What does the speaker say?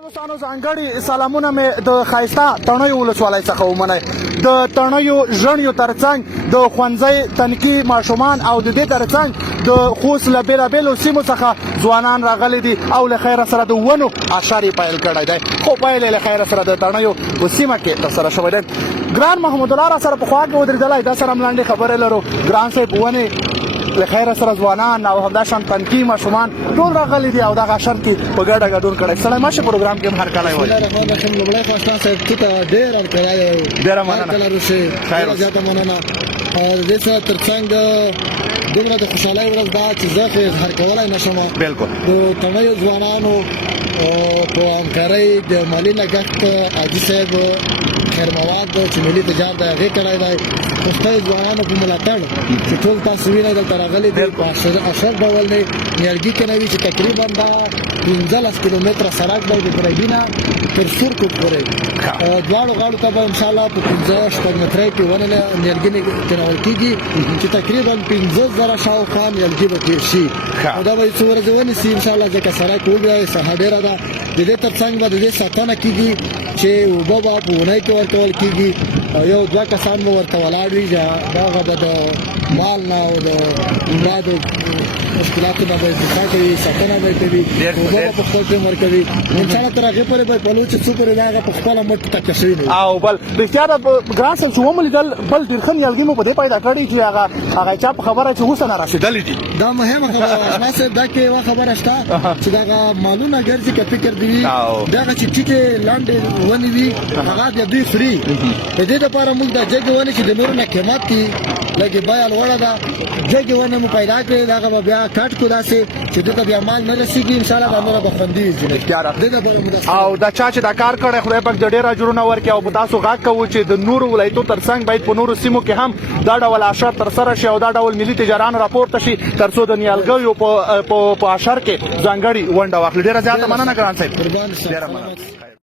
دوستانو ځانګړي سلامونه مې د ښایسته تڼیو ولسوالۍ څخه ومنئ. د تڼیو ژڼیو ترڅنګ د ښوونځي تنکي ماشومان او د دې ترڅنګ د خوست له بېلابېلو سیمو څخه ځوانان راغلي دي او له خیره سره د ونو اشر یې پیل کړی دی، خو پیل یې له خیره سره د تڼیو په سیمه کې ترسره شوی دی. ګران محمد الله را سره په خوا کې ودرېدلی، دا سره هم لنډې خبرې لرو. ګران صاحب ونې له خیره سره ځوانان او همداشان تنکي ماشومان ټول راغلي دي او دغه اشر کې په ګډه ګډون کړی. سړی ماشه پروګرام کې هم هرکلی وایي. لومړی خو اشنا صاحب ته ډېر هرکلی دی، ډېره مننه. هرکله روسي ډېره زیاته مننه. او د دې سره ترڅنګ دومره د خوشحالۍ ورځ ده چې زه خو اظهار کولی نه شم. بلکل د تڼیو ځوانانو په همکارۍ د مالي لګښت حاجي صاحب خیر مواد چې ملي تجارت دی هغې کړی دی، پښتني ځوانانو په ملاتړ چې ټول تاسو وینئ دلته راغلي دي په اشر ډول دی. نیالګي کې نه وي چې تقریبا دا 15 کیلومتره سړک دی د برګي نه تر سورکوټ پورې. دواړو غاړو ته به انشاءالله په 15-16 مترۍ کې ونه نیالګي کېنول کېږي چې تقریبا 15,000 شاوخوا نیالګي به تېر شي. او دا به څو ورځې ونیسي انشاءالله، ځکه سړک وګورئ ساحه ډېره ده. د دې ترڅنګ به د دې ساتنه کېږي چې اوبه به په اونۍ کې ورکول کېږي او 1-2 کسان به ورته ولاړ وي، هغه به د مال نه او د اولادو مشکلاتو نه به دفاع کوي، ساتنه به یې کوي، اوبه به په خپل ټایم ورکوي. انشاءالله تر هغې پورې به پلو چې څو پورې دی هغه په خپله مټ ټاکه شوي نه وي. او بل رښتیا ده ګران صاحب چې وملیدل بل ډېر ښه نیالګي مو په دې پیدا کړي چې هغه چا په خبره چې اوسه نه رسېدلي دي. دا مهمه خبره ده اشنا صاحب، دا کې یوه خبره شته چې دغه مالونه ګرځي که فکر دې وي دغه چې ټیټې لنډې ونې وي هغه بیا دوی خوري. د دې دپاره موږ دا جګې ونې چې د نورو نه قیمت دي لږې بیه لوړه ده، جګې ونې مو پیدا کړې د هغه به بیا کټ کړو داسې چې دې ته بیا مال نه رسېږي. انشاءالله دا نوره به خوندي وي. او دا چا چې دا کار کړی خدای پاک د ډېر اجرونه ورکړي. او په تاسو غږ کوو چې د نورو ولایتو ترڅنګ باید په نورو سیمو کې هم دا ډول اشر ترسره شي او دا ډول ملي تجاران راپورته شي تر څو د نیالګیو په اشر کې ځانګړې ونډه واخلي. ډېره زیاته مننه ګران صاحب.